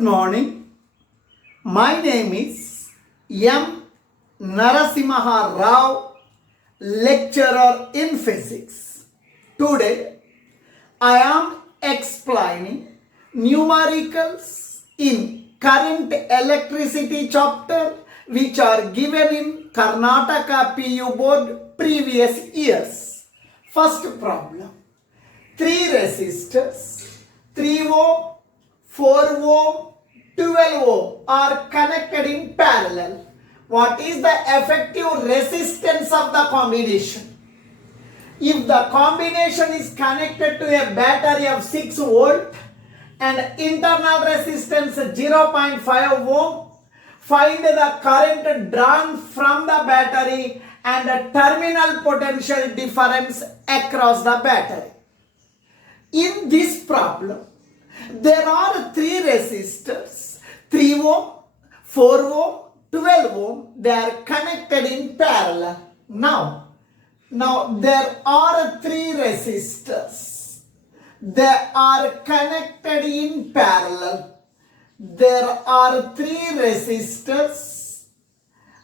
Good morning. My name is M. Narasimharao, lecturer in physics. Today, I am explaining numericals in current electricity chapter which are given in Karnataka PU board previous years. First problem. 3 resistors, 3 ohm, 4 ohm, 12 ohm are connected in parallel. What is the effective resistance of the combination? If the combination is connected to a battery of 6 volt and internal resistance 0.5 ohm, find the current drawn from the battery and the terminal potential difference across the battery. In this problem, there are 3 resistors, 3 ohm, 4 ohm, 12 ohm, they are connected in parallel. Now there are 3 resistors, they are connected in parallel. There are 3 resistors,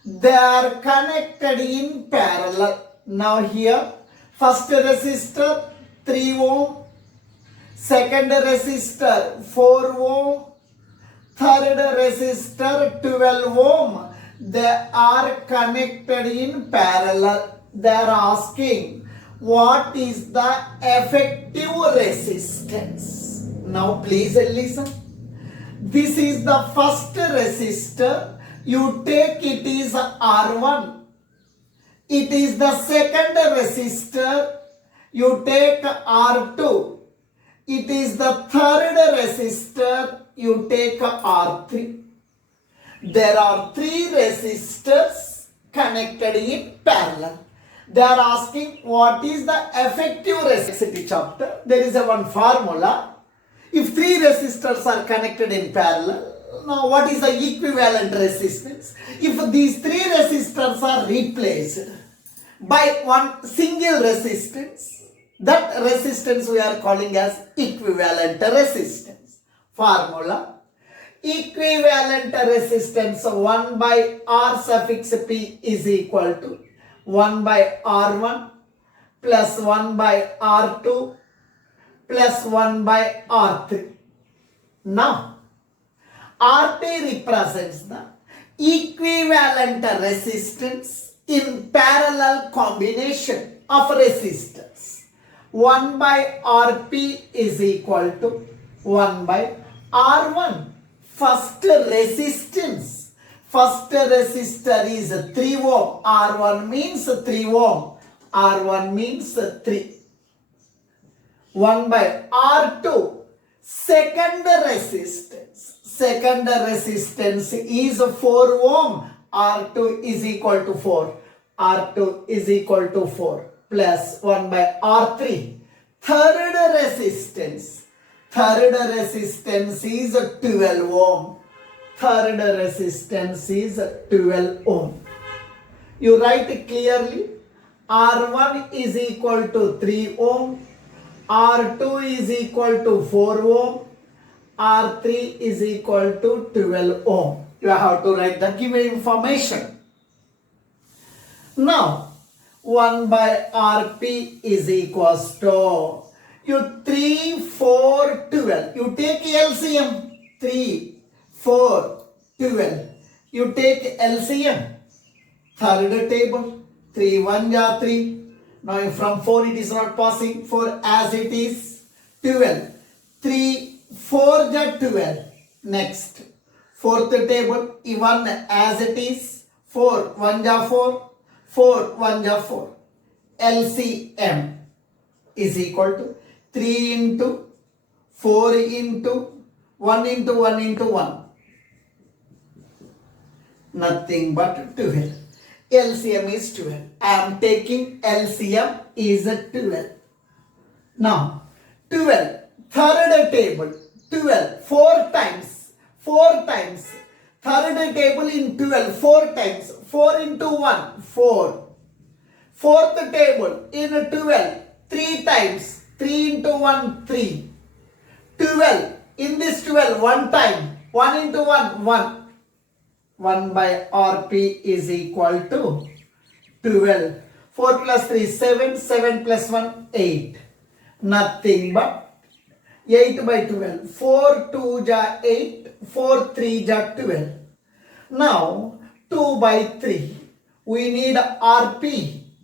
they are connected in parallel. Now here, first resistor 3 ohm, second resistor 4 ohm, third resistor 12 ohm. They are connected in parallel. They are asking what is the effective resistance. Now please listen. This is the first resistor. You take it is R1. It is the second resistor. You take R2. It is the third resistor, you take R3. There are 3 resistors connected in parallel. They are asking what is the effective resistivity chapter. There is one formula. If 3 resistors are connected in parallel, now what is the equivalent resistance? If these 3 resistors are replaced by one single resistance, that resistance we are calling as equivalent resistance. Formula: equivalent resistance 1 by R suffix P is equal to 1 by R1 plus 1 by R2 plus 1 by R3. Now, RT represents the equivalent resistance in parallel combination of resistors. 1 by Rp is equal to 1 by R1. First resistance. First resistor is 3 ohm. R1 means 3 ohm. R1 means 3. 1 by R2. Second resistance. Second resistance is 4 ohm. R2 is equal to 4. R2 is equal to 4. Plus 1 by R3. Third resistance. Third resistance is 12 ohm. Third resistance is 12 ohm. You write clearly. R1 is equal to 3 ohm. R2 is equal to 4 ohm. R3 is equal to 12 ohm. You have to write the given information. Now, 1 by Rp is equals to, you 3, 4, 12. You take LCM. 3, 4, 12. You take LCM. Third table. 3, 1 ja 3. Now from 4 it is not passing. 4 as it is. 12. 3, 4 ja 12. Next. Fourth table. 1 as it is. 4, 1 ja 4. 4, 1 ja 4. LCM is equal to 3 into 4 into 1 into 1 into 1. Nothing but 12. LCM is 12. I am taking LCM is 12. Now, 12. Third table. 12. 4 times. 4 times. Third table in 12. 4 times. 4 into 1. 4. Fourth table in 12. 3 times. 3 into 1. 3. 12. In this 12. 1 time. 1 into 1, 1. 1 by Rp is equal to 12. 4 plus 3, 7. 7 plus 1, 8. Nothing but 8 by 12. 4 2 ja 8. 4 3 ja 12. Now 2 by 3. We need Rp.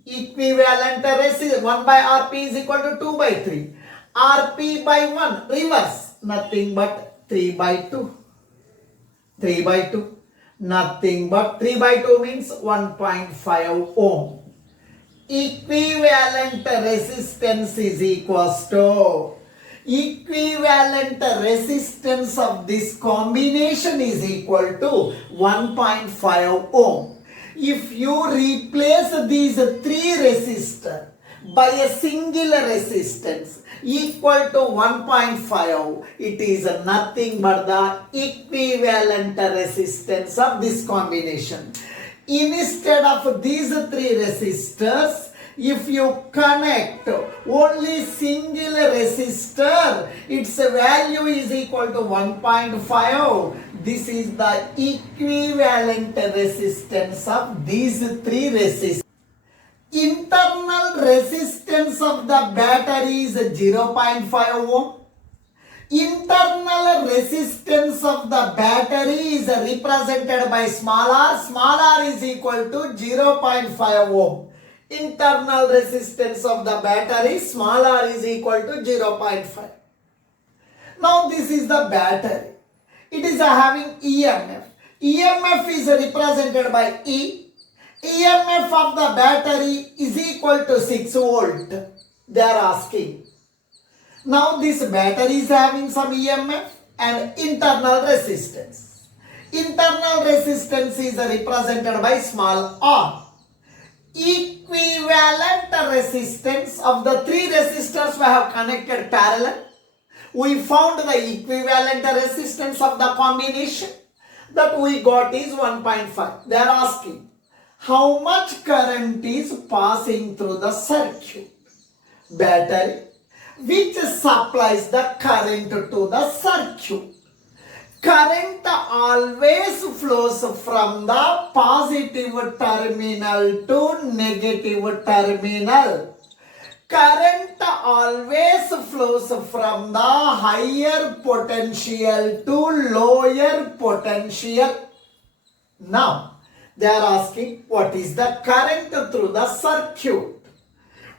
Equivalent resistance. 1 by Rp is equal to 2 by 3. Rp by 1. Reverse. Nothing but 3 by 2. 3 by 2. Nothing but 3 by 2 means 1.5 ohm. Equivalent resistance is equals to equivalent resistance of this combination is equal to 1.5 ohm. If you replace these three resistors by a single resistance equal to 1.5, it is nothing but the equivalent resistance of this combination. Instead of these three resistors, if you connect only single resistor, its value is equal to 1.5. This is the equivalent resistance of these three resistors. Internal resistance of the battery is 0.5 ohm. Internal resistance of the battery is represented by small r. Small r is equal to 0.5 ohm. Internal resistance of the battery, small r is equal to 0.5. Now this is the battery. It is having EMF. EMF is represented by E. EMF of the battery is equal to 6 volt. They are asking. Now this battery is having some EMF and internal resistance. Internal resistance is represented by small r. Equivalent resistance of the three resistors we have connected parallel. We found the equivalent resistance of the combination that we got is 1.5. They are asking how much current is passing through the circuit. Battery which supplies the current to the circuit. Current always flows from the positive terminal to negative terminal. Current always flows from the higher potential to lower potential. Now, they are asking what is the current through the circuit.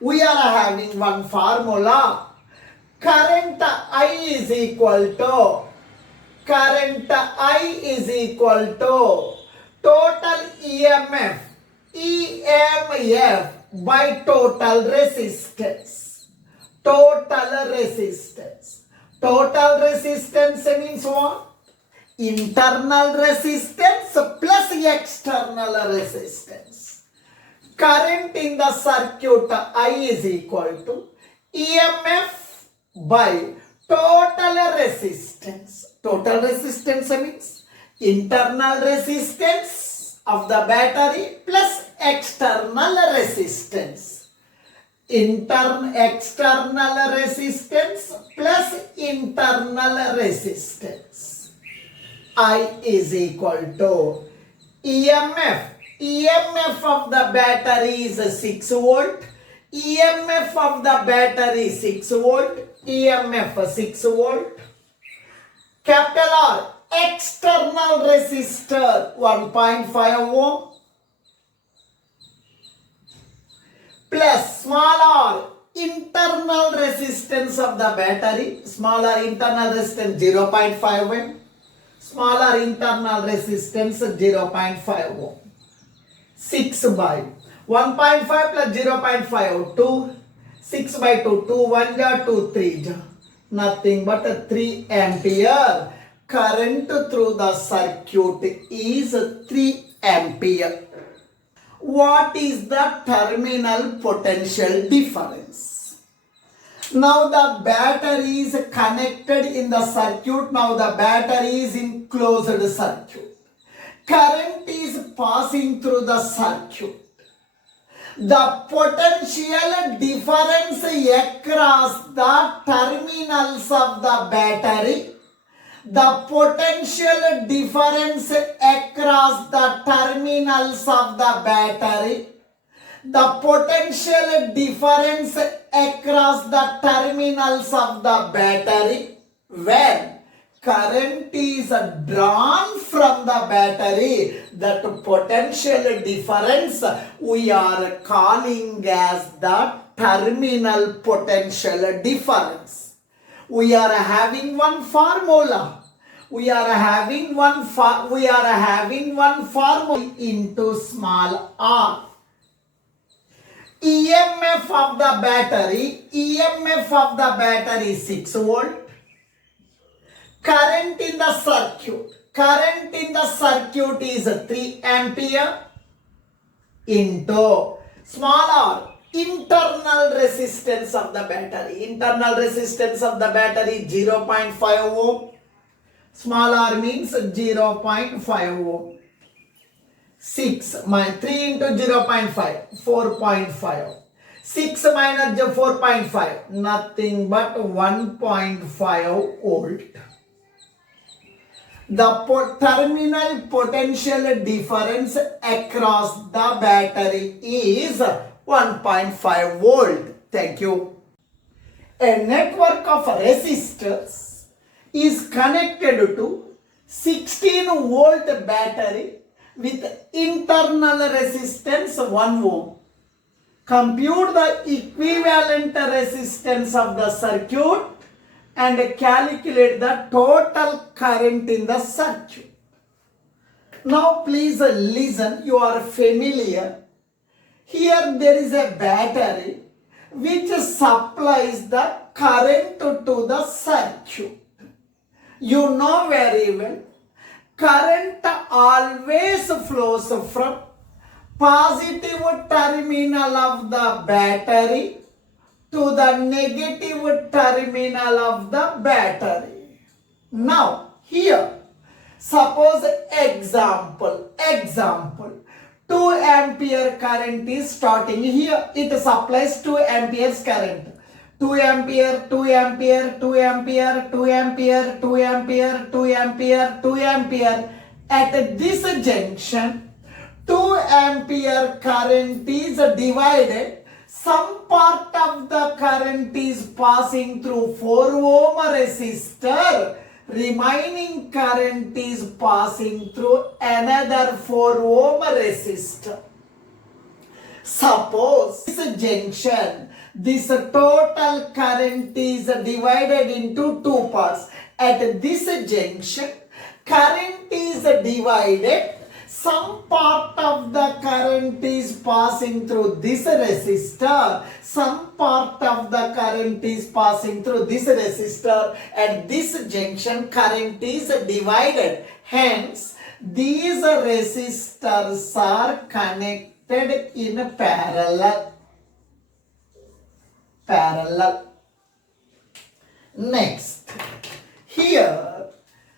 We are having one formula. Current I is equal to total EMF by total resistance. Total resistance means what? Internal resistance plus external resistance. Current in the circuit I is equal to EMF by total resistance. Total resistance means internal resistance of the battery plus external resistance. External resistance plus internal resistance. I is equal to EMF. EMF of the battery is 6 volt. EMF of the battery 6 volt. EMF 6 volt. Capital R, external resistor 1.5 ohm plus small r, internal resistance of the battery. Small r internal resistance 0.5 ohm. Small r internal resistance 0.5 ohm. 6 by 1.5 plus 0.5, 2. 6 by 2, 2 1 ja, 2 3 ja. Nothing but a 3 ampere. Current through the circuit is 3 ampere. What is the terminal potential difference? Now the battery is connected in the circuit. Now the battery is in closed circuit. Current is passing through the circuit. The potential difference across the terminals of the battery, the potential difference across the terminals of the battery, the potential difference across the terminals of the battery when current is drawn from the battery, that potential difference we are calling as the terminal potential difference. We are having one formula. We are having one formula into small r. EMF of the battery is 6 volt. Current in the circuit is 3 ampere into small r, internal resistance of the battery. Internal resistance of the battery 0.5 ohm. Small r means 0.5 ohm. 6 minus 3 into 0.5, 4.5. 6 minus 4.5, nothing but 1.5 volt. The terminal potential difference across the battery is 1.5 volt. Thank you. A network of resistors is connected to 16 volt battery with internal resistance 1 ohm. Compute the equivalent resistance of the circuit and calculate the total current in the circuit. Now please listen, you are familiar. Here there is a battery which supplies the current to the circuit. You know very well, current always flows from positive terminal of the battery to the negative terminal of the battery. Now here, suppose example, 2 ampere current is starting here. It supplies 2 amperes current. 2 ampere, 2 ampere, 2 ampere, 2 ampere, 2 ampere, 2 ampere, 2 ampere. At this junction, 2 ampere current is divided. Some part of the current is passing through 4 ohm resistor. Remaining current is passing through another 4 ohm resistor. Suppose this junction, this total current is divided into 2 parts. At this junction, current is divided. Some part of the current is passing through this resistor. Some part of the current is passing through this resistor. At this junction, current is divided. Hence, these resistors are connected in parallel. Next, here,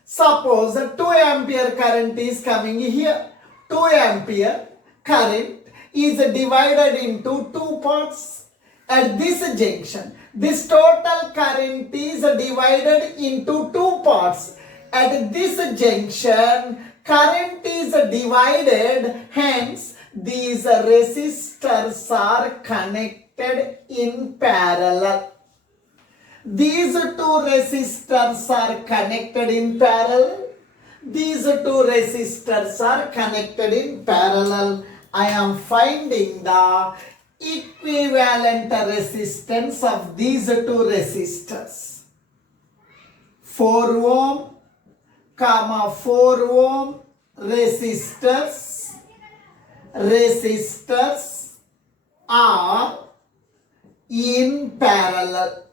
suppose 2 ampere current is coming here. 2 ampere current is divided into 2 parts. At this junction, this total current is divided into 2 parts. At this junction, current is divided. Hence, these resistors are connected in parallel. These 2 resistors are connected in parallel. These 2 resistors are connected in parallel. I am finding the equivalent resistance of these 2 resistors. 4 ohm, 4 ohm resistors are in parallel.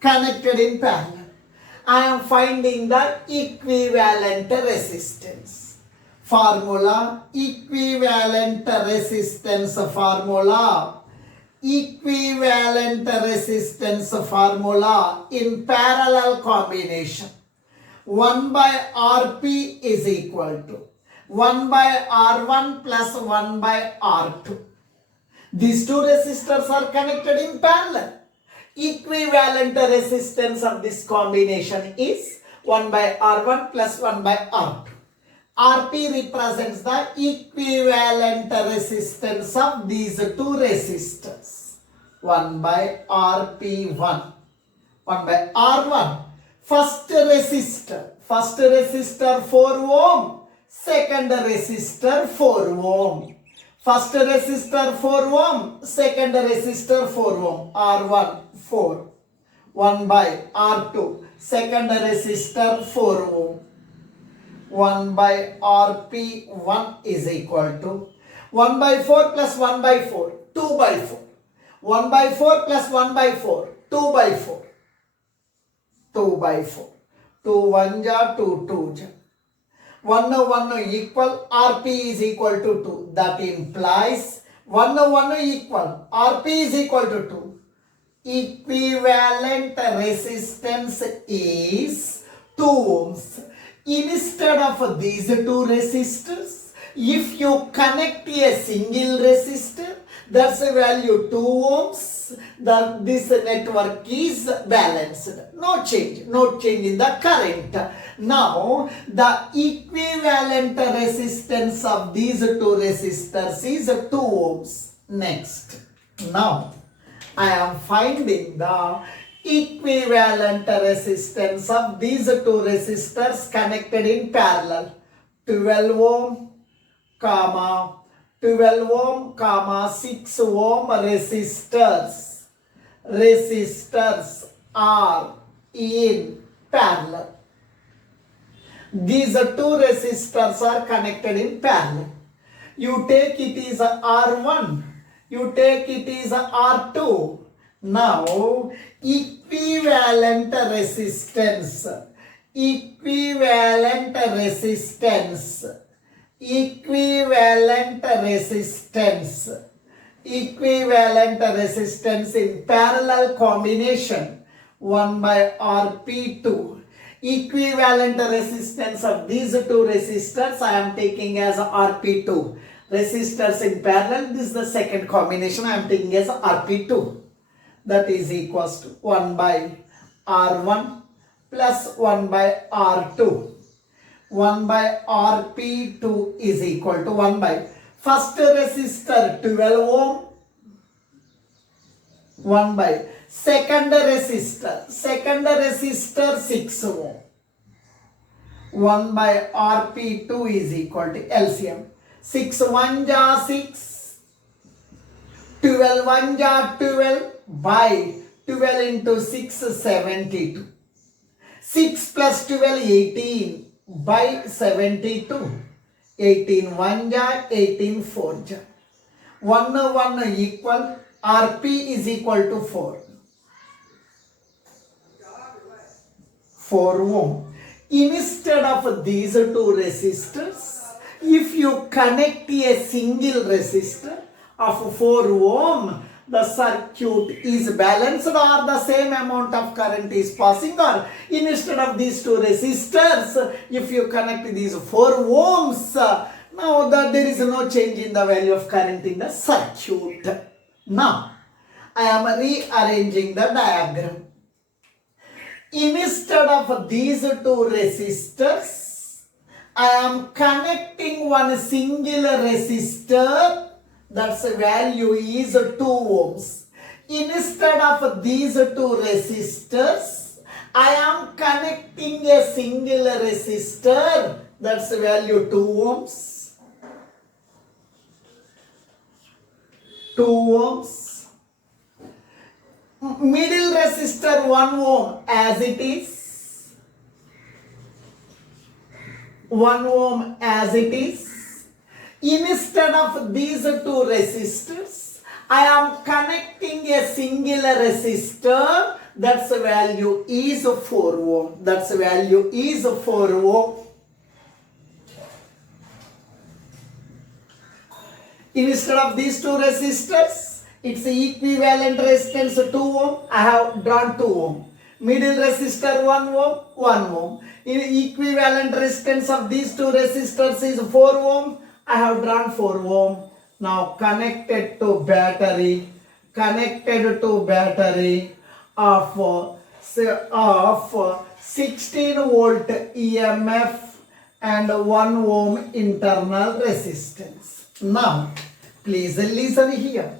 Connected in parallel. I am finding the equivalent resistance. Formula, equivalent resistance formula. Equivalent resistance formula in parallel combination. 1 by Rp is equal to 1 by R1 plus 1 by R2. These 2 resistors are connected in parallel. Equivalent resistance of this combination is 1 by R1 plus 1 by R2. Rp represents the equivalent resistance of these two resistors. 1 by Rp1. 1 by R1. First resistor 4 ohm. Second resistor 4 ohm. First resistor 4 ohm. Second resistor 4 ohm. R1 4. 1 by R2. Second resistor 4 ohm. 1 by Rp1 is equal to 1 by 4 plus 1 by 4, 2 by 4. 1 by 4 plus 1 by 4, 2 by 4. 2 by 4. 2 1 ja, 2 2 ja. 1 equal, Rp is equal to 2. That implies 1 equal, Rp is equal to 2. Equivalent resistance is 2 ohms. Instead of these two resistors, if you connect a single resistor, that's a value 2 ohms. This network is balanced. No change in the current. Now, the equivalent resistance of these two resistors is 2 ohms. Next. Now, I am finding the equivalent resistance of these two resistors connected in parallel. 12 ohm, 12 ohm, 6 ohm resistors. Resistors are in parallel. These two resistors are connected in parallel. You take it is R1. You take it is R2. Now, equivalent resistance, equivalent resistance, equivalent resistance, equivalent resistance in parallel combination 1 by Rp2. Equivalent resistance of these two resistors I am taking as Rp2. Resistors in parallel, this is the second combination I am taking as Rp2. That is equals to 1 by R1 plus 1 by R2. 1 by Rp2 is equal to 1 by first resistor 12 ohm. 1 by second resistor 6 ohm. 1 by Rp2 is equal to LCM. 6 1 ja 6. 12 1 ja 12 by 12 into 6 72. 6 plus 12 18 by 72. 18 1 ja 18 4 ja. 1 equal, Rp is equal to 4. 4 ohm. Instead of these two resistors, if you connect a single resistor of 4 ohm, the circuit is balanced, or the same amount of current is passing, or instead of these two resistors, if you connect these 4 ohms, now there is no change in the value of current in the circuit. Now, I am rearranging the diagram. Instead of these two resistors, I am connecting one single resistor. That's value is 2 ohms. Instead of these two resistors, I am connecting a single resistor. That's value 2 ohms. 2 ohms. Middle resistor 1 ohm as it is. 1 ohm as it is. Instead of these two resistors, I am connecting a single resistor. That's value is 4 ohm. That's value is 4 ohm. Instead of these two resistors, it's equivalent resistance 2 ohm. I have drawn 2 ohm. Middle resistor 1 ohm, 1 ohm. Equivalent resistance of these two resistors is 4 ohm. I have drawn 4 ohm. Now connected to battery, of 16 volt EMF and 1 ohm internal resistance. Now, please listen here.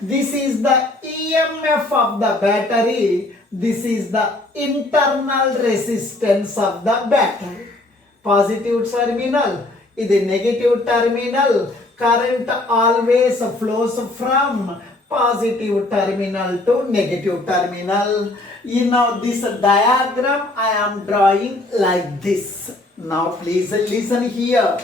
This is the EMF of the battery. This is the internal resistance of the battery. Positive terminal, this negative terminal. Current always flows from positive terminal to negative terminal. Now this diagram I am drawing like this. Now please listen here.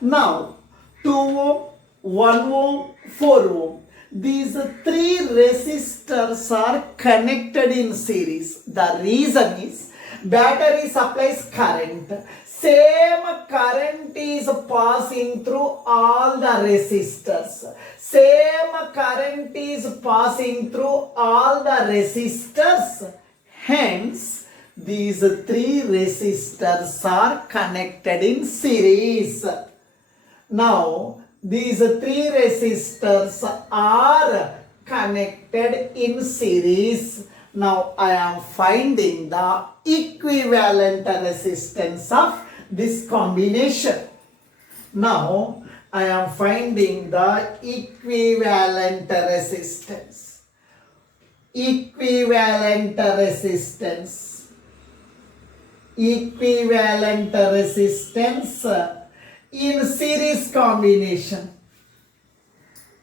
Now 2 ohm, 1 ohm, 4 ohm. These three resistors are connected in series. The reason is battery supplies current. Same current is passing through all the resistors. Same current is passing through all the resistors. Hence, these three resistors are connected in series. Now, these three resistors are connected in series. Now, I am finding the equivalent resistance of this combination. Now, I am finding the equivalent resistance. Equivalent resistance. Equivalent resistance in series combination.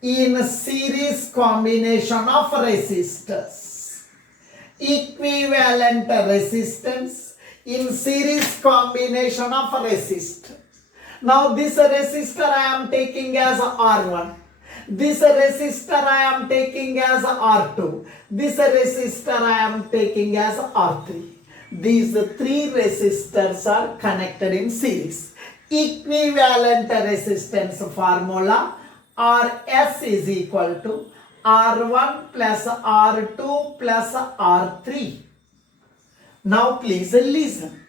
In series combination of resistors. Equivalent resistance in series combination of resistors. Now this resistor I am taking as R1. This resistor I am taking as R2. This resistor I am taking as R3. These three resistors are connected in series. Equivalent resistance formula Rs is equal to R1 plus R2 plus R3. Now please listen.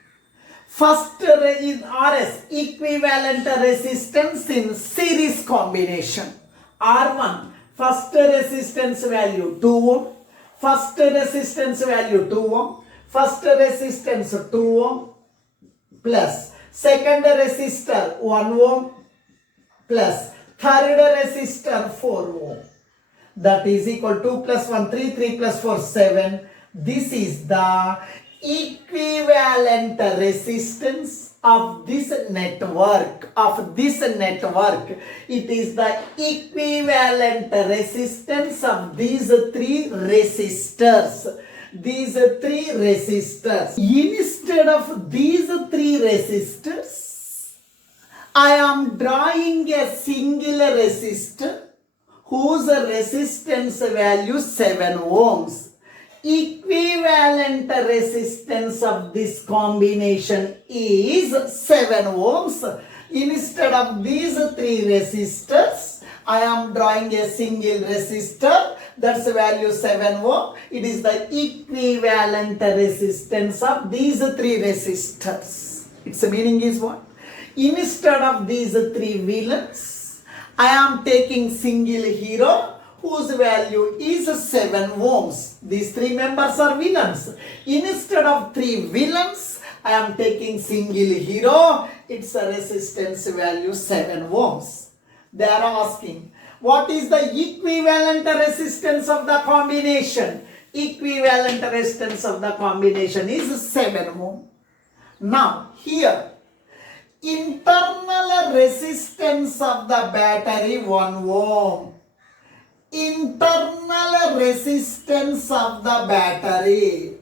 First is Rs, equivalent resistance in series combination. R1, first resistance value 2 ohm, first resistance value 2 ohm, first resistance 2 ohm plus second resistor 1 ohm plus third resistor 4 ohm. That is equal to 2 plus 1, 3, 3 plus 4, 7. This is the equivalent resistance of this network. It is the equivalent resistance of these three resistors. Instead of these three resistors, I am drawing a single resistor whose resistance value 7 ohms. Equivalent resistance of this combination is 7 ohms. Instead of these three resistors, I am drawing a single resistor that's value 7 ohm. It is the equivalent resistance of these three resistors. Its meaning is what? Instead of these three villains, I am taking single hero whose value is 7 ohms. These three members are villains. Instead of three villains, I am taking single hero. Its a resistance value 7 ohms. They are asking, what is the equivalent resistance of the combination? Equivalent resistance of the combination is 7 ohm. Now, here, internal resistance of the battery 1 ohm. Internal resistance of the battery.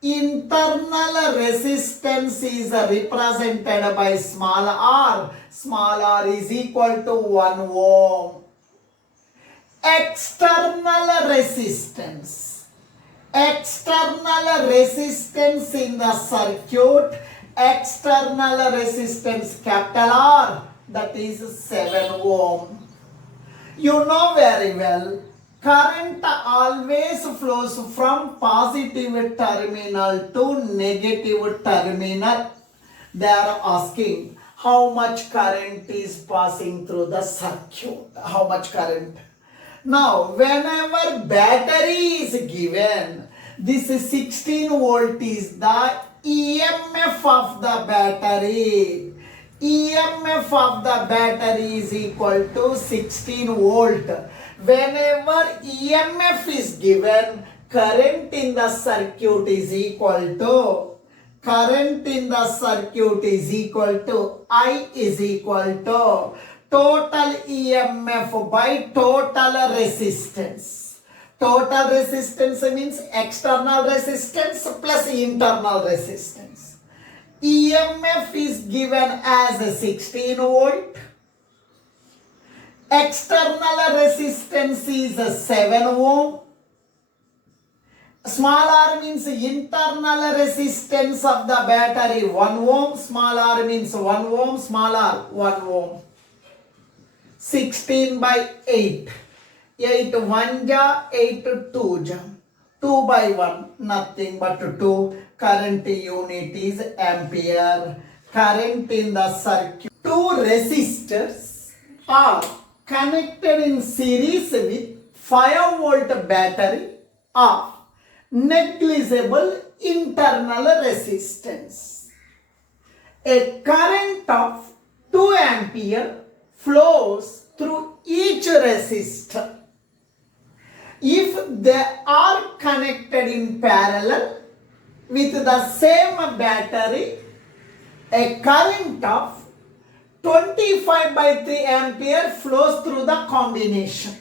Internal resistance is represented by small r. Small r is equal to 1 ohm. External resistance. External resistance in the circuit. External resistance capital R, that is 7 ohm. You know very well, current always flows from positive terminal to negative terminal. They are asking how much current is passing through the circuit. How much current? Now, whenever battery is given, This 16 volt is the EMF of the battery. EMF of the battery is equal to 16 volt. Whenever EMF is given, current in the circuit is equal to I is equal to total EMF by total resistance. Total resistance means external resistance plus internal resistance. EMF is given as 16 volt. External resistance is 7 ohm. Small r means internal resistance of the battery 1 ohm. Small r means 1 ohm. Small r 1 ohm. 16 by 8. 8 1 ja, 8 2 ja. 2 by 1, nothing but 2. Current unit is ampere. Current in the circuit. Two resistors are connected in series with 5 volt battery of negligible internal resistance. A current of 2 ampere flows through each resistor. If they are connected in parallel with the same battery, a current of 25 by 3 ampere flows through the combination.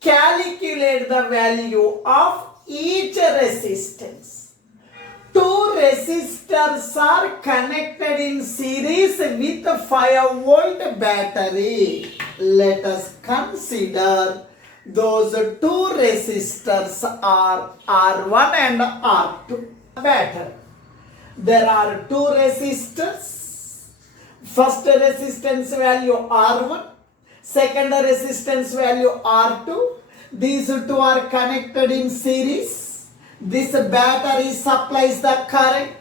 Calculate the value of each resistance. Two resistors are connected in series with a 5 volt battery. Let us consider those two resistors are R1 and R2 battery. There are two resistors. First resistance value R1, second resistance value R2. These two are connected in series. This battery supplies the current.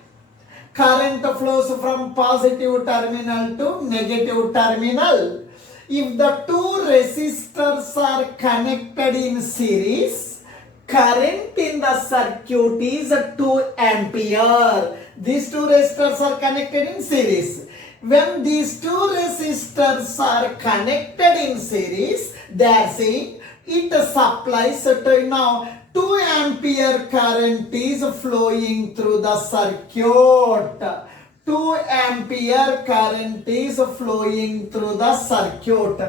Current flows from positive terminal to negative terminal. If the two resistors are connected in series, current in the circuit is 2 ampere. These two resistors are connected in series. When these two resistors are connected in series, they are saying it supplies to now 2 ampere current is flowing through the circuit. 2 ampere current is flowing through the circuit.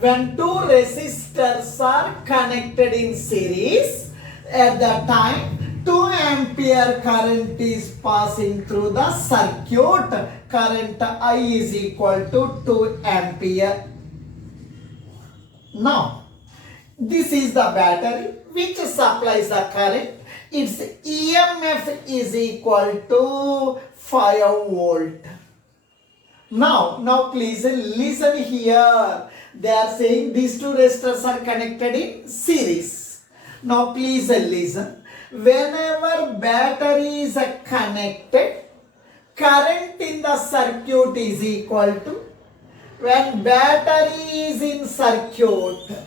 When two resistors are connected in series, at that time 2 ampere current is passing through the circuit. Current I is equal to 2 ampere. Now, this is the battery which supplies the current. Its EMF is equal to 5 volt. Now please listen here. They are saying these two resistors are connected in series. Now please listen. Whenever battery is connected, current in the circuit is equal to, when battery is in circuit,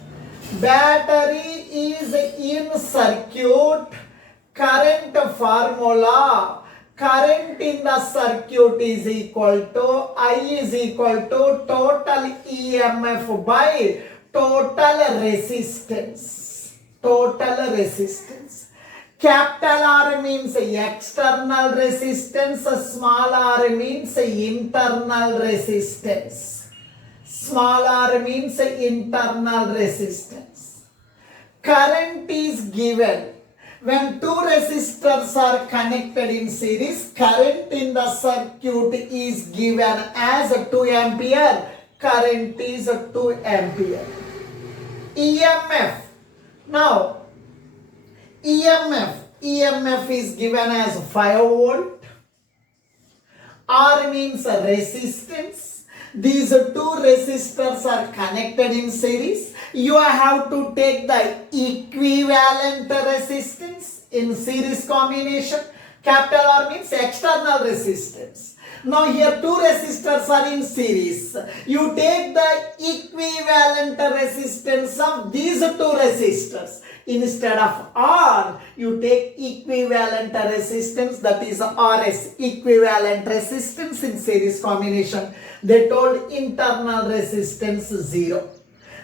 current formula, current in the circuit is equal to I is equal to total EMF by total resistance. Total resistance. Capital R means external resistance, small r means internal resistance. Small r means internal resistance. Current is given. When two resistors are connected in series, current in the circuit is given as 2 ampere. Current is 2 ampere. EMF. Now, EMF is given as 5 volt. R means resistance. These two resistors are connected in series. You have to take the equivalent resistance in series combination. Capital R means external resistance. Now here two resistors are in series. You take the equivalent resistance of these two resistors. Instead of R, you take equivalent resistance, that is RS, equivalent resistance in series combination. They told internal resistance 0.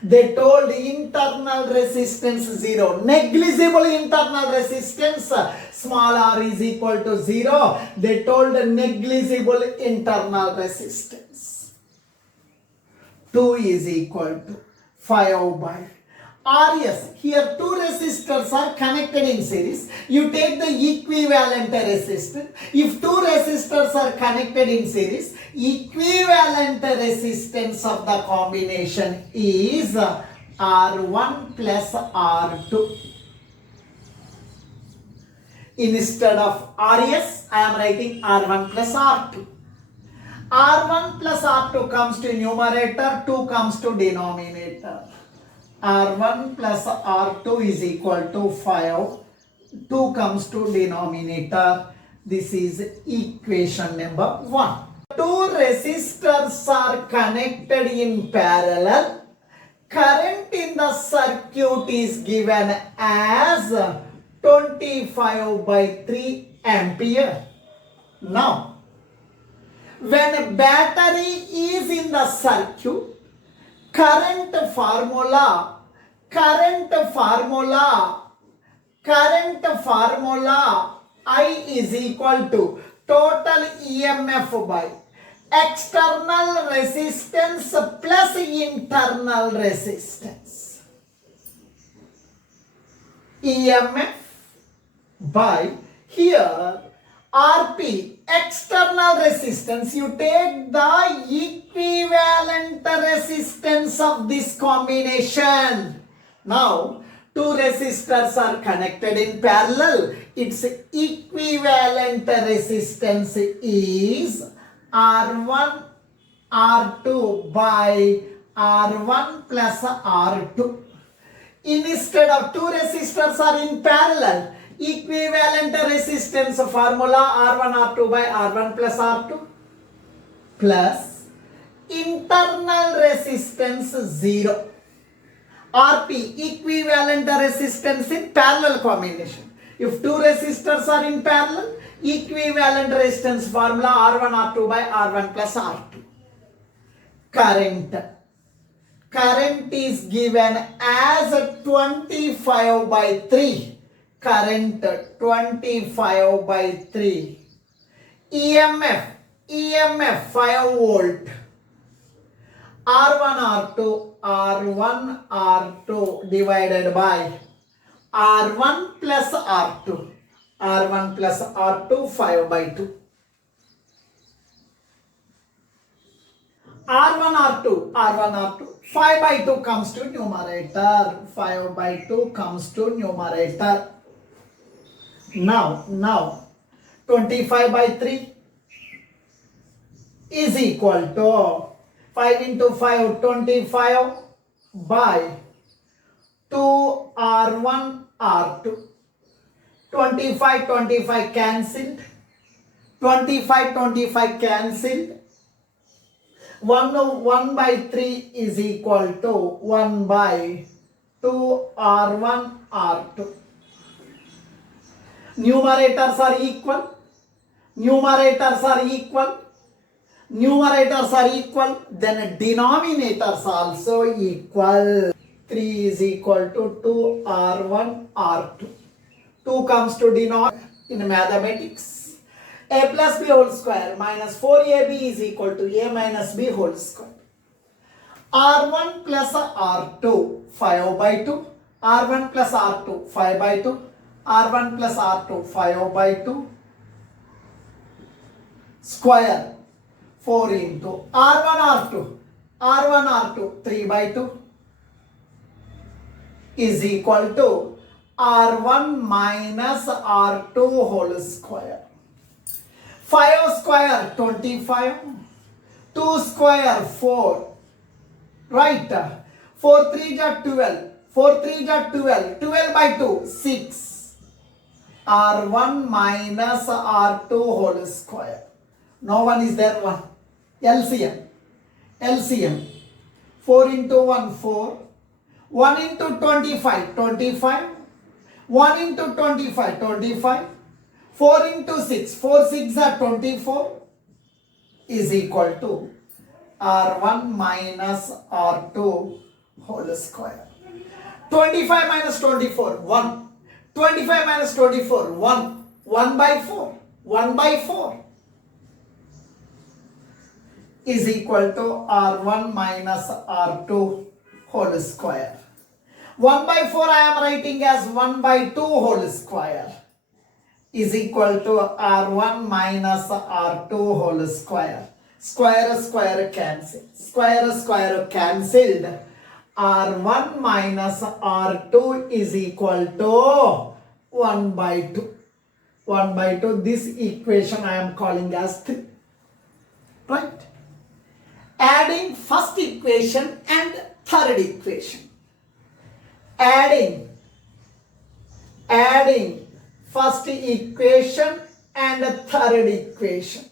They told internal resistance 0. Negligible internal resistance, small r is equal to 0. They told negligible internal resistance. 2 is equal to 5 by RS. Here two resistors are connected in series. You take the equivalent resistance. If two resistors are connected in series, equivalent resistance of the combination is R1 plus R2. Instead of RS, I am writing R1 plus R2. R1 plus R2 comes to numerator, 2 comes to denominator. R1 plus R2 is equal to 5. 2 comes to denominator. This is equation number 1. Two resistors are connected in parallel. Current in the circuit is given as 25 by 3 ampere. Now, when a battery is in the circuit, current formula I is equal to total EMF by external resistance plus internal resistance. EMF by here RP, external resistance. You take the equivalent resistance of this combination. Now, two resistors are connected in parallel. Its equivalent resistance is R1 R2 by R1 plus R2. Instead of two resistors are in parallel, equivalent resistance formula R1 R2 by R1 plus R2 plus internal resistance 0. RP, equivalent resistance in parallel combination. If two resistors are in parallel, equivalent resistance formula R1 R2 by R1 plus R2. Current is given as 25 by 3. Current 25 by 3. EMF 5 volt. R1 R2 divided by R1 plus R2. R1 plus R2 5 by 2. R1 R2 5 by 2 comes to numerator. 5 by 2 comes to numerator. Now 25 by 3 is equal to 5 into 5, 25 by 2 R1 R2. 25 cancelled. 25 cancelled. 1 by 3 is equal to 1 by 2 R1 R2. Numerators are equal. Then denominators also equal. 3 is equal to 2 R1 R2. 2 comes to denominator in mathematics. A plus B whole square minus 4AB is equal to A minus B whole square. R1 plus R2 5 by 2. R1 plus R2 5 by 2. R1 plus R2 5 by 2 square 4 into R1 R2 3 by 2 is equal to R1 minus R2 whole square. 5 square 25, 2 square 4, right? 4 3 are 12, 4 3 are 12, 12 by 2 6. R1 minus R2 whole square. No one is there, 1. LCM. LCM. 4 into 1, 4. 1 into 25, 25. 1 into 25, 25. 4 into 6, 4 6 are 24 is equal to R1 minus R2 whole square. 25 minus 24, 1. 25 minus 24, 1. 1 by 4. 1 by 4 is equal to R1 minus R2 whole square. 1 by 4 I am writing as 1 by 2 whole square is equal to R1 minus R2 whole square. Square square cancelled. Square square cancelled. R1 minus R2 is equal to 1 by 2. 1 by 2. This equation I am calling as 3. Right? Adding first equation and third equation. Adding first equation and third equation.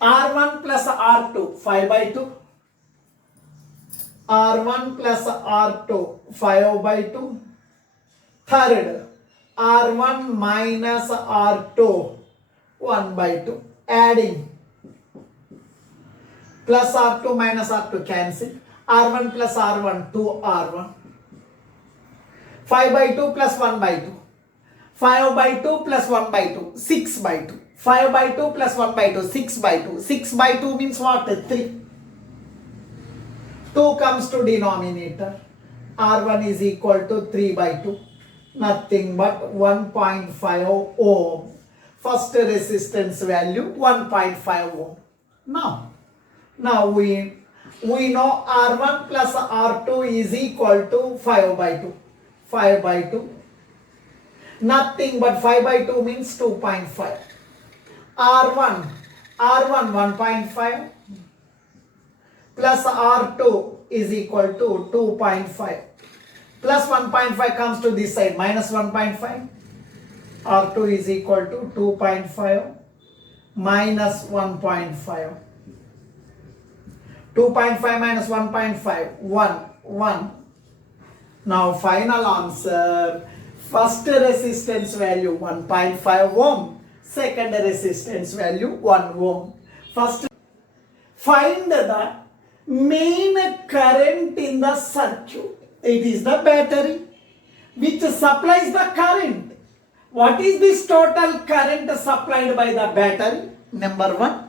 R1 plus R2, 5 by 2. R1 plus R2, 5 by 2. Third, R1 minus R2, 1 by 2. Adding. Plus R2 minus R2 cancel. R1 plus R1, 2R1. 5 by 2 plus 1 by 2. 5 by 2 plus 1 by 2, 6 by 2. 5 by 2 plus 1 by 2, 6 by 2. 6 by 2 means what? 3. 2 comes to denominator. R1 is equal to 3 by 2. Nothing but 1.5 ohm. First resistance value 1.5 ohm. Now we know R1 plus R2 is equal to 5 by 2. 5 by 2. Nothing but 5 by 2 means 2.5. R1 1.5 plus R2 is equal to 2.5. Plus 1.5 comes to this side, minus 1.5. R2 is equal to 2.5 minus 1.5. 2.5 minus 1.5, 1. Now final answer, first resistance value 1.5 ohm, second resistance value 1 ohm. First, find the main current in the circuit. It is the battery which supplies the current. What is this total current supplied by the battery? Number 1.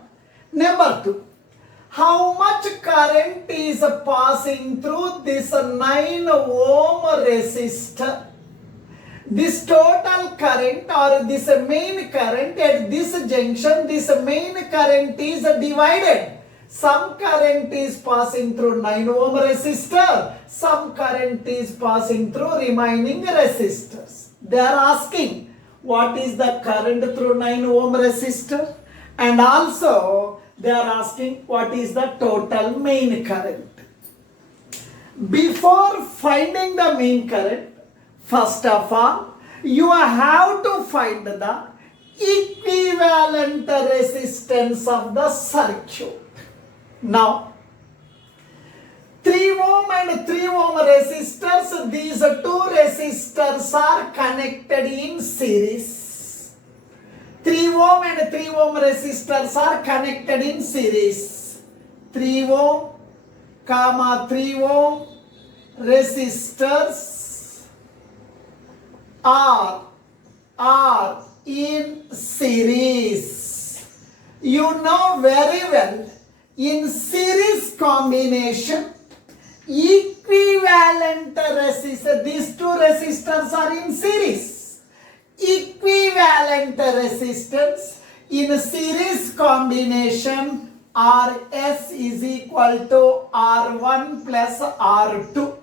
Number 2. How much current is passing through this 9 ohm resistor? This total current or this main current at this junction, this main current is divided. Some current is passing through 9 ohm resistor, some current is passing through remaining resistors. They are asking what is the current through 9 ohm resistor, and also they are asking what is the total main current. Before finding the main current, first of all, you have to find the equivalent resistance of the circuit. Now, 3 ohm and 3 ohm resistors, these two resistors are connected in series. 3 ohm and 3 ohm resistors are connected in series. 3 ohm, 3 ohm resistors are in series. You know very well, in series combination, equivalent resistors, these two resistors are in series. Equivalent resistance in series combination, Rs is equal to R1 plus R2.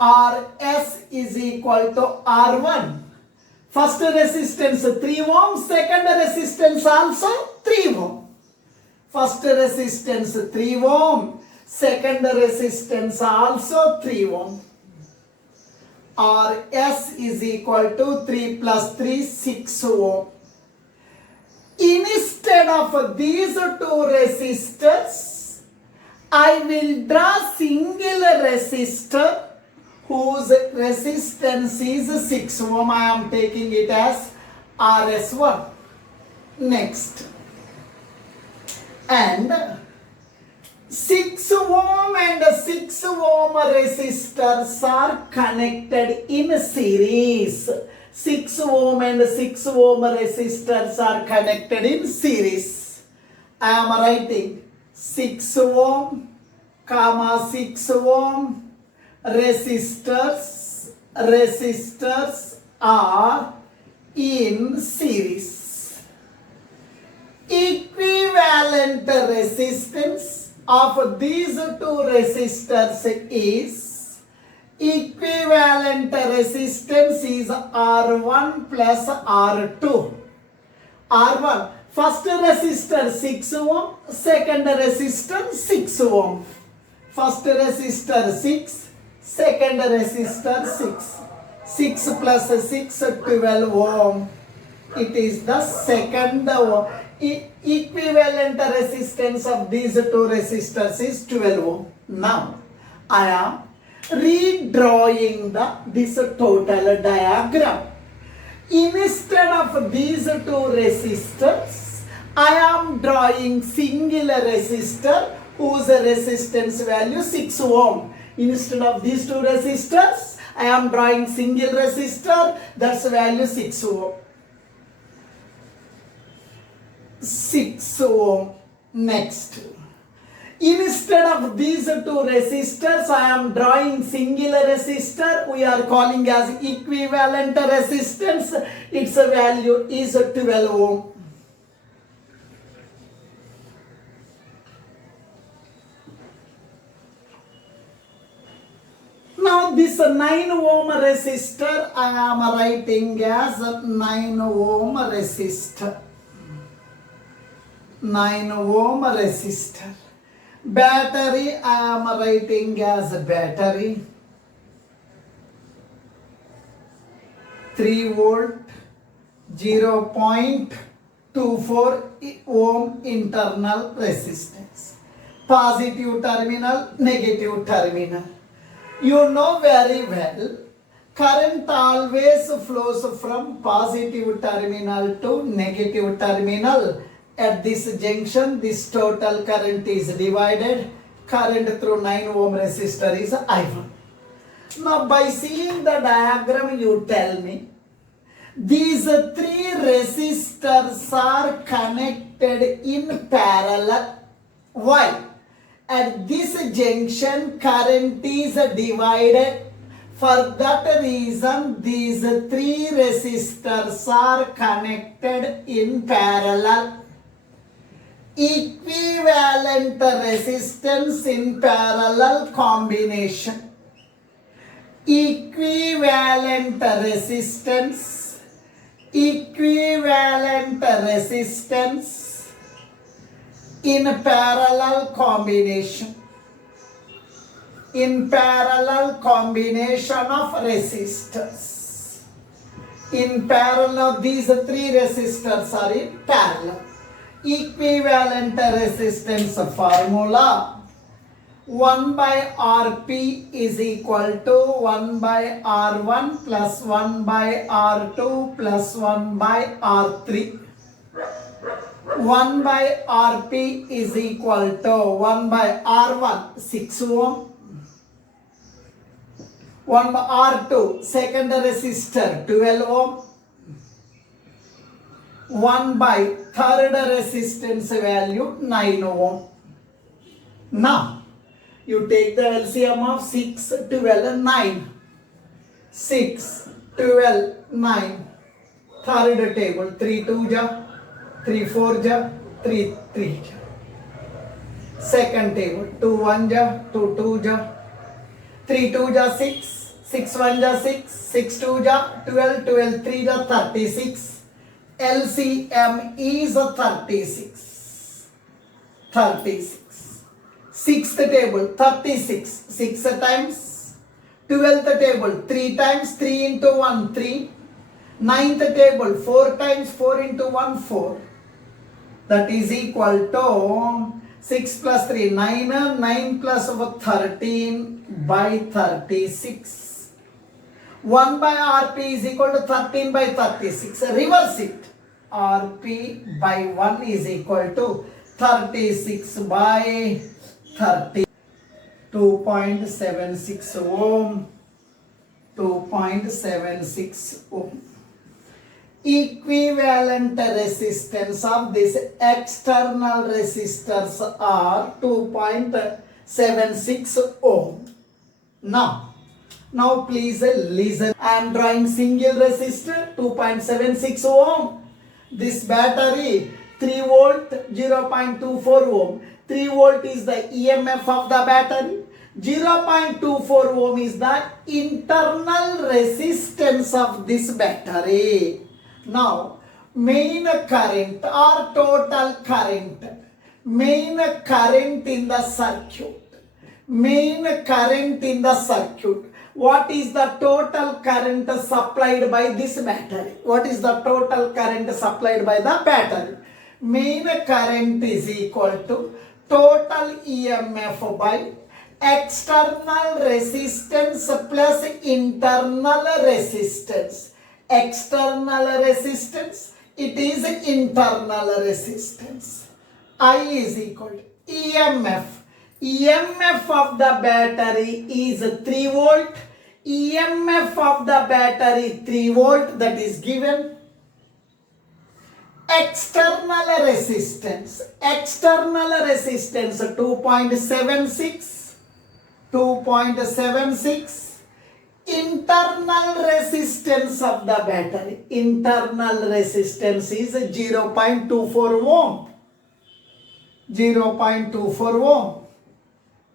Rs is equal to R1. First resistance 3 ohm, second resistance also 3 ohm. First resistance 3 ohm, second resistance also 3 ohm. Rs is equal to 3 plus 3, 6 ohm. Instead of these two resistors, I will draw single resistor whose resistance is 6 ohm. I am taking it as RS1. Next. And 6 ohm and 6 ohm resistors are connected in series. 6 ohm and 6 ohm resistors are connected in series. I am writing 6 ohm, comma 6 ohm resistors are in series. Equivalent resistance of these two resistors is equivalent resistance is R1 plus R2. R1, first resistor 6 ohm, second resistor 6 ohm. First resistor 6, second resistor 6. 6 plus 6, 12 ohm. It is the second equivalent resistance of these two resistors is 12 ohm. Now, I am redrawing this total diagram. Instead of these two resistors, I am drawing single resistor whose resistance value 6 ohm. Instead of these two resistors, I am drawing single resistor that's value 6 ohm. 6 ohm. Next. Instead of these two resistors, I am drawing single resistor. We are calling as equivalent resistance. Its value is 12 ohm. Now this 9 ohm resistor I am writing as 9 ohm resistor. 9 ohm resistor. Battery I am writing as battery. 3 volt, 0.24 ohm internal resistance. Positive terminal, negative terminal. You know very well, current always flows from positive terminal to negative terminal. At this junction, this total current is divided. Current through 9 ohm resistor is I1. Now, by seeing the diagram, you tell me, these 3 resistors are connected in parallel. Why? At this junction, current is divided. For that reason, these 3 resistors are connected in parallel. Equivalent resistance in parallel combination. Equivalent resistance in parallel combination. In parallel combination of resistors. In parallel, these 3 resistors are in parallel. Equivalent resistance formula 1 by Rp is equal to 1 by R1 plus 1 by R2 plus 1 by R3. 1 by Rp is equal to 1 by R1 6 ohm. 1 by R2 second resistor 12 ohm. 1 by third resistance value 9 ohm. Now, you take the LCM of 6, 12, 9. 6, 12, 9. Third table 3 2 ja, 3 4 ja, 3 3 ja. Second table 2 1 ja, 2 2 ja, 3 2 ja 6, 6 1 ja 6, 6 2 ja 12, 12 3 ja 36. LCM is 36. 36. Sixth table 36. 6 times. 12th table 3 times 3 into 1 3. Ninth table 4 times 4 into 1 4. that is equal to 6 plus 3, 9, 9 plus 13 by 36. 1 by Rp is equal to 13 by 36. Reverse it. Rp by 1 is equal to 36 by 30. 2.76 ohm. 2.76 ohm. Equivalent resistance of these external resistors are 2.76 ohm. Now please listen. I am drawing single resistor 2.76 ohm. This battery 3 volt 0.24 ohm. 3 volt is the EMF of the battery. 0.24 ohm is the internal resistance of this battery. Now, main current or total current, main current in the circuit, main current in the circuit. What is the total current supplied by this battery? What is the total current supplied by the battery? Main current is equal to total EMF by external resistance plus internal resistance. External resistance, it is internal resistance. I is equal to EMF. EMF of the battery is 3 volt. EMF of the battery 3 volt, that is given. External resistance 2.76. 2.76. Internal resistance of the battery, internal resistance is 0.24 ohm. 0.24 ohm.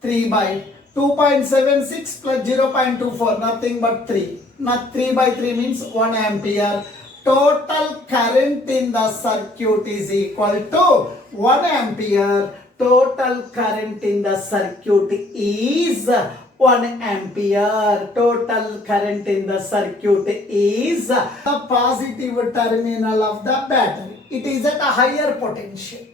3 by 2.76 plus 0.24, nothing but 3. Not 3 by 3 means 1 ampere. Total current in the circuit is equal to 1 ampere. Total current in the circuit is 1 ampere. Total current in the circuit is the positive terminal of the battery. It is at a higher potential.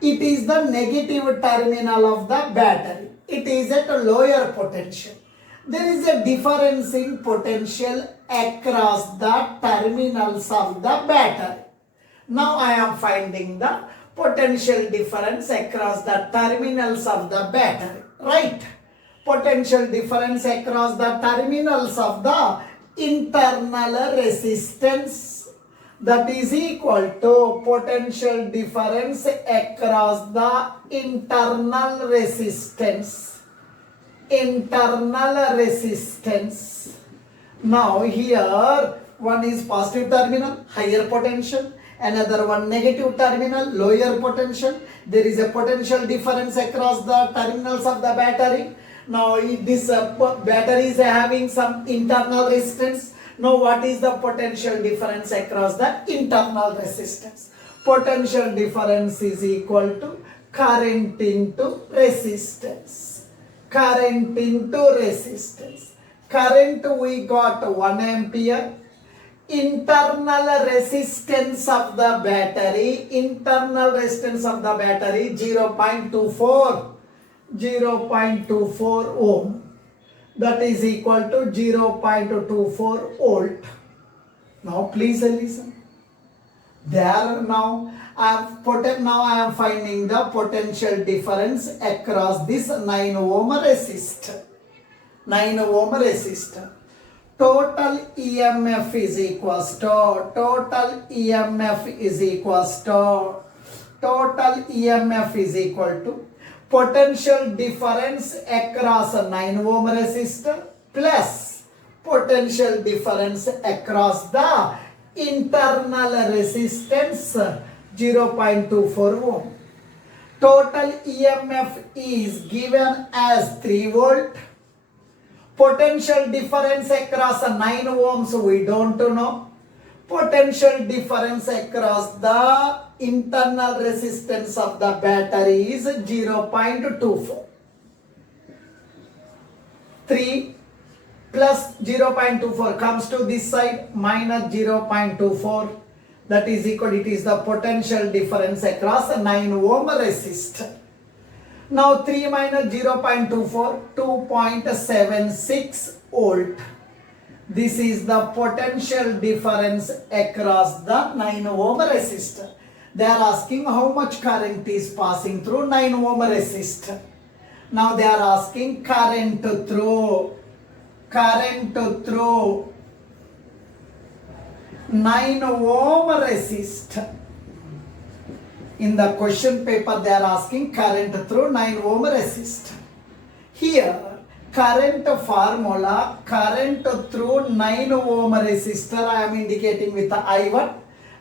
It is the negative terminal of the battery. It is at a lower potential. There is a difference in potential across the terminals of the battery. Now I am finding the potential difference across the terminals of the battery. Right? Potential difference across the terminals of the internal resistance, that is equal to potential difference across the internal resistance. Internal resistance. Now here one is positive terminal, higher potential, another one negative terminal, lower potential. There is a potential difference across the terminals of the battery. Now this battery is having some internal resistance. Now what is the potential difference across the internal resistance? Potential difference is equal to current into resistance. Current into resistance. Current we got 1 ampere. Internal resistance of the battery, 0.24. 0.24 ohm, that is equal to 0.24 volt. Now please listen. Now I am finding the potential difference across this 9 ohm resistor. 9 ohm resistor. Total EMF is equals to potential difference across a 9 ohm resistor plus potential difference across the internal resistance 0.24 ohm. Total EMF is given as 3 volt. Potential difference across a 9 ohms we don't know. Potential difference across the internal resistance of the battery is 0.24. 3 plus 0.24 comes to this side, minus 0.24. that is equal, it is the potential difference across a 9 ohm resistor. Now 3 minus 0.24, 2.76 volt. This is the potential difference across the 9 ohm resistor. They are asking how much current is passing through 9 ohm resistor. Now they are asking current through 9 ohm resistor. In the question paper they are asking current through 9 ohm resistor. Here current formula, current through 9 ohm resistor I am indicating with the I1.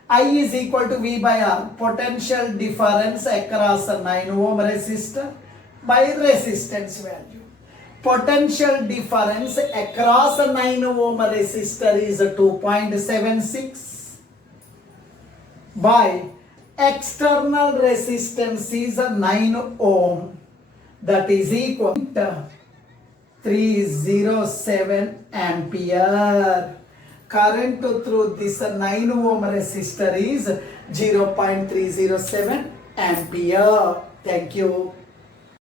I is equal to V by R, potential difference across a 9 ohm resistor by resistance value. Potential difference across a 9 ohm resistor is 2.76 by external resistance is 9 ohm, that is equal to 307 ampere. Current through this 9 ohm resistor is 0.307 ampere. Thank you.